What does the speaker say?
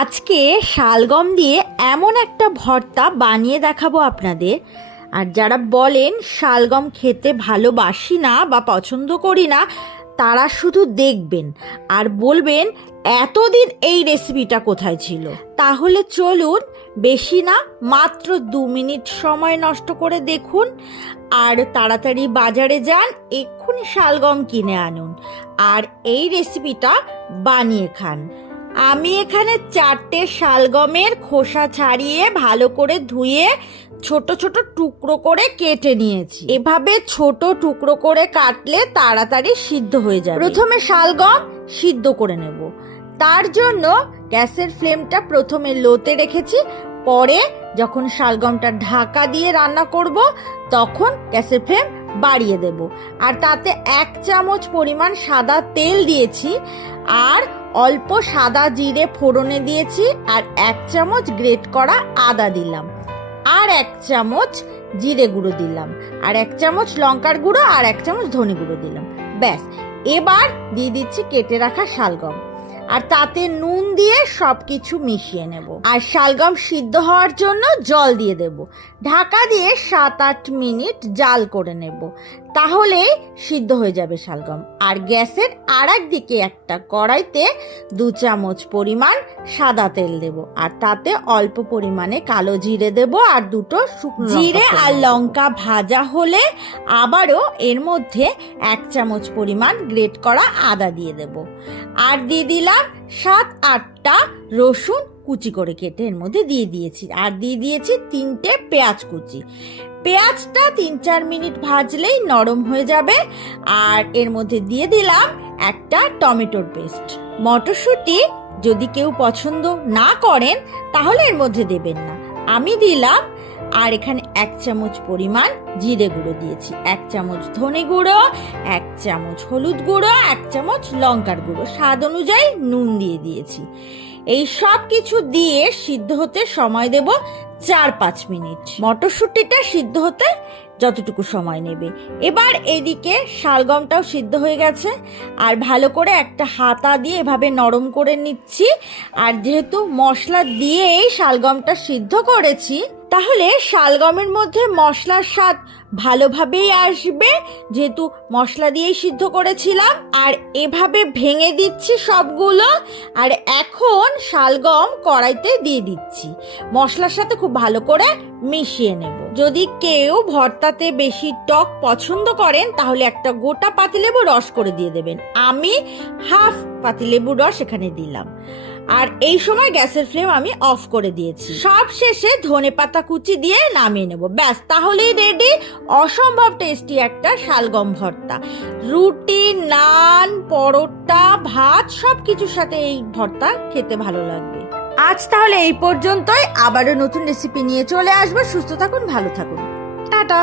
আজকে শালগম দিয়ে এমন একটা ভর্তা বানিয়ে দেখাবো আপনাদের। আর যারা বলেন শালগম খেতে ভালোবাসি না বা পছন্দ করি না, তারা শুধু দেখবেন আর বলবেন এতদিন এই রেসিপিটা কোথায় ছিল। তাহলে চলুন, বেশি না মাত্র 2 মিনিট সময় নষ্ট করে দেখুন আর তাড়াতাড়ি বাজারে যান, এক্ষুনি শালগম কিনে আনুন আর এই রেসিপিটা বানিয়ে খান। আমি এখানে 4টে শালগমের খোসা ছাড়িয়ে ভালো করে ধুয়ে ছোট ছোট টুকরো করে কেটে নিয়েছি। এভাবে ছোট টুকরো করে কাটলে তাড়াতাড়ি সিদ্ধ হয়ে যাবে। প্রথমে শালগম সিদ্ধ করে নেব। তার জন্য গ্যাসের ফ্লেমটা প্রথমে লোতে রেখেছি, পরে যখন শালগমটা ঢাকা দিয়ে রান্না করব তখন গ্যাসের ফ্লেম বাড়িয়ে দেব। আর তাতে 1 চামচ পরিমাণ সাদা তেল দিয়েছি আর অল্প সাদা জিরে ফোড়নে দিয়েছি আর 1 চামচ গ্রেট করা আদা দিলাম আর 1 চামচ জিরে গুঁড়ো দিলাম আর 1 চামচ লঙ্কার গুঁড়ো আর 1 চামচ ধনে গুঁড়ো দিলাম। ব্যাস, এবার দিয়ে দিচ্ছি কেটে রাখা শালগম আর তাতে নুন দিয়ে সবকিছু মিশিয়ে নেব। আর শালগম সিদ্ধ হওয়ার জন্য জল দিয়ে দেব। ঢাকা দিয়ে 7-8 মিনিট জাল করে নেব, তাহলেই সিদ্ধ হয়ে যাবে শালগম। আর গ্যাসের আরেক দিকে একটা কড়াইতে 2 চামচ পরিমাণ সাদা তেল দেব আর তাতে অল্প পরিমাণে কালো জিরে দেব আর 2টো শুকনো জিরে আর লঙ্কা ভাজা হলে আবারও এর মধ্যে 1 চামচ পরিমাণ গ্রেট করা আদা দিয়ে দেব আর দিয়ে দিলাম 7-8টা রসুন কুচি করে কেটে এর মধ্যে দিয়ে দিয়েছি আর দিয়ে দিয়েছি 3টে পেঁয়াজ কুচি। পেঁয়াজটা 3-4 মিনিট ভাজলেই নরম হয়ে যাবে আর এর মধ্যে দিয়ে দিলাম একটা টমেটোর পেস্ট। মটরশুঁটি যদি কেউ পছন্দ না করেন তাহলে এর মধ্যে দেবেন না, আমি দিলাম। আর এখানে 1 চামচ পরিমাণ জিরে গুঁড়ো দিয়েছি, 1 চামচ ধনে গুঁড়ো, 1 চামচ হলুদ গুঁড়ো, 1 চামচ লঙ্কার গুঁড়ো, স্বাদ অনুযায়ী নুন দিয়ে দিয়েছি। এই সব কিছু দিয়ে সিদ্ধ হতে সময় দেব 4-5 মিনিট। মটরশুঁটিটা সিদ্ধ হতে যতটুকু সময় নেবে। এবার এদিকে শালগমটাও সিদ্ধ হয়ে গেছে আর ভালো করে একটা হাতা দিয়ে এভাবে নরম করে নিচ্ছি। আর যেহেতু মশলা দিয়েই শালগমটা সিদ্ধ করেছি, তাহলে শালগমের মধ্যে মশলার স্বাদ ভালোভাবেই আসবে, যেহেতু মশলা দিয়েই সিদ্ধ করেছিলাম। আর এভাবে ভেঙে দিচ্ছি সবগুলো আর এখন শালগম কড়াইতে দিয়ে দিচ্ছি। মশলার সাথে খুব ভালো করে মিশিয়ে নেব। যদি কেউ ভর্তাতে বেশি টক পছন্দ করেন তাহলে একটা গোটা পাতিলেবুর রস করে দিয়ে দেবেন, আমি হাফ পাতিলেবুর রস এখানে দিলাম। আর এই সময় গ্যাসের ফ্লেম আমি অফ করে দিয়েছি। সব শেষে ধনেপাতা কুচি দিয়ে নামিয়ে নেব। ব্যাস, তাহলেই রেডি অসম্ভব টেস্টি একটা শালগম ভর্তা। রুটি, নান, পরোটা, ভাত সব কিছুর সাথে এই ভর্তা খেতে ভালো লাগবে। আজ তাহলে এই পর্যন্তই, আবারও নতুন রেসিপি নিয়ে চলে আসবো। সুস্থ থাকুন, ভালো থাকুন, টাটা।